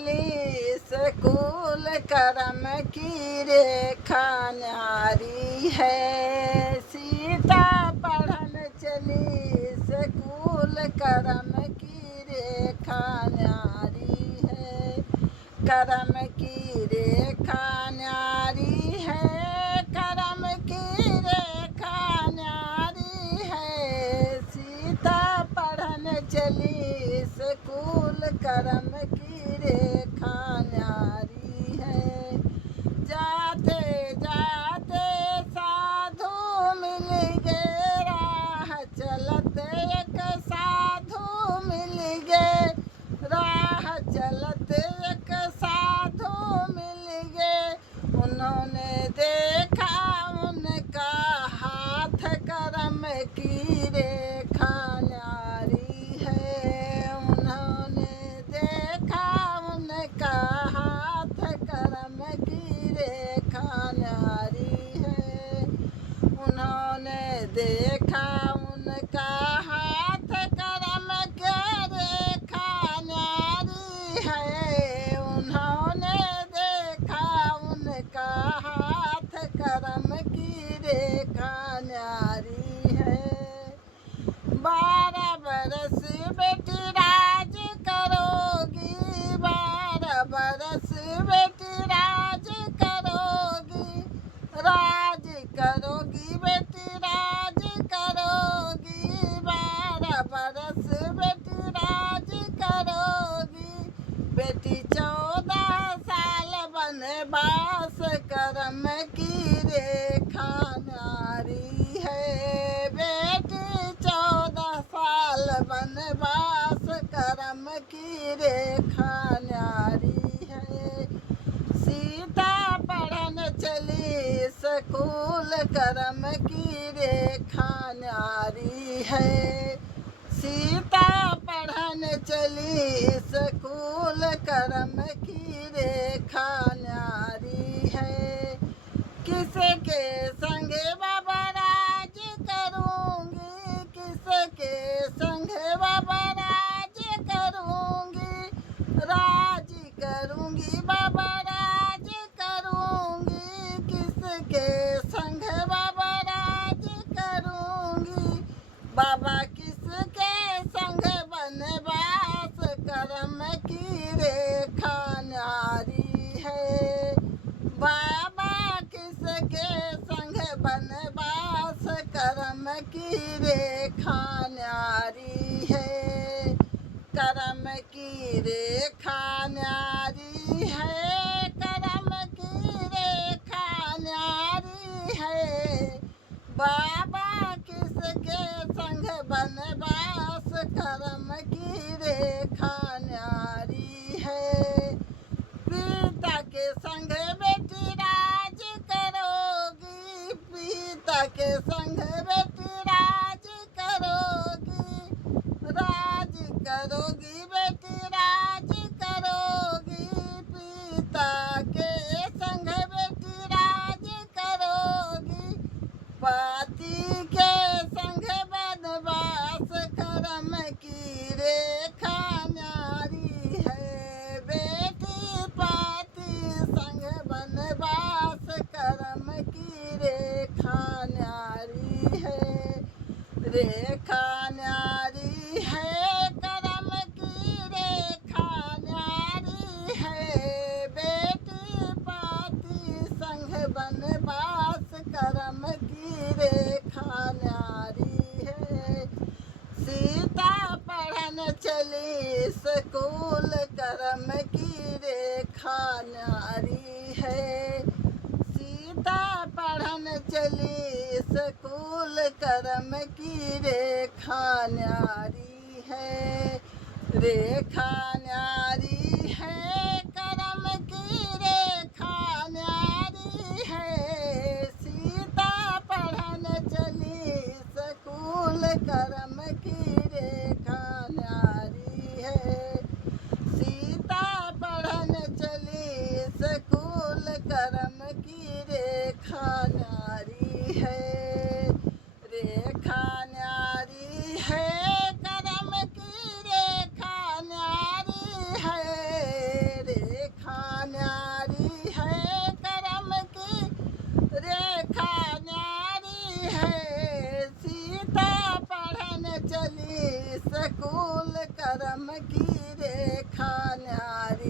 चली स्कूल कर्म की रेखा न्यारी है। सीता पढ़न चली स्कूल कर्म की रेखा न्यारी है। कर्म की रेखा न्यारी है। कर्म की रेखा न्यारी है। सीता पढ़न चली स्कूल कर्म की रेखा न्यारी है। जाते जाते साधु मिल गए, राह चलते एक साधु मिल गए, राह चलते एक साधु मिल गए। उन्होंने देखा उनका हाथ कर्म की रेखा न्यारी है। उन्होंने देखा उनका हाथ कर्म की रेखा न्यारी है। उन्होंने देखा उनका हाथ कर्म की रेखा न्यारी है। उन्होंने देखा उनका हाथ कर्म की रेखा न्यारी है। 12 बरस बेटी राज करोगी, 12 बरस बेटी राज करोगी, राज करोगी बेटी राज करोगी, 12 बरस बेटी राज करोगी। बेटी 14 साल वनवास कर्म की रेखा न्यारी है। बेटी 14 साल वनवास कर्म की रेखा न्यारी है। सीता पढ़न चली स्कूल कर्म की रेखा न्यारी है। सीता पढ़न चली स्कूल कर्म की रेखा न्यारी है। किसके संग बाबा राज करूंगी, किसके संग बाबा राज करूंगी, राज करूंगी बाबा राज करूंगी। किसके संग बाबा राज करूंगी, बाबा किसके संग वनवास कर्म की रेखा न्यारी है। बाबा किसके संग वनवास कर्म की रेखा न्यारी है। कर्म की रेखा न्यारी है। कर्म की रेखा न्यारी है। बाबा किसके संग वनवास कर्म की रेखा न्यारी है। पिता के संग बेटी राज करोगी, पिता के संग बेटी राज करोगी, राज करोगी बेटी राज करोगी। पिता के संग बेटी राज करोगी, पति के संग वनवास कर्म की रेखा न्यारी है। बेटी पति संग वनवास कर्म की रेखा न्यारी है। रेखा न्यारी है। कर्म की रेखा न्यारी है। बेटी पति संग वनवास कर्म की रेखा न्यारी है। सीता पढ़न चली स्कूल कर्म की रेखा न्यारी है। सीता पढ़न चली स्कूल कर्म की रेखा न्यारी है। रेखा न्यारी है। कर्म की रेखा न्यारी है। सीता पढ़न चली स्कूल कर्म की रेखा न्यारी है। सीता पढ़न चली स्कूल कर्म की रेखा न्यारी है। रेखा न्यारी है। कर्म की रेखा न्यारी चमकी रेखा न्यारी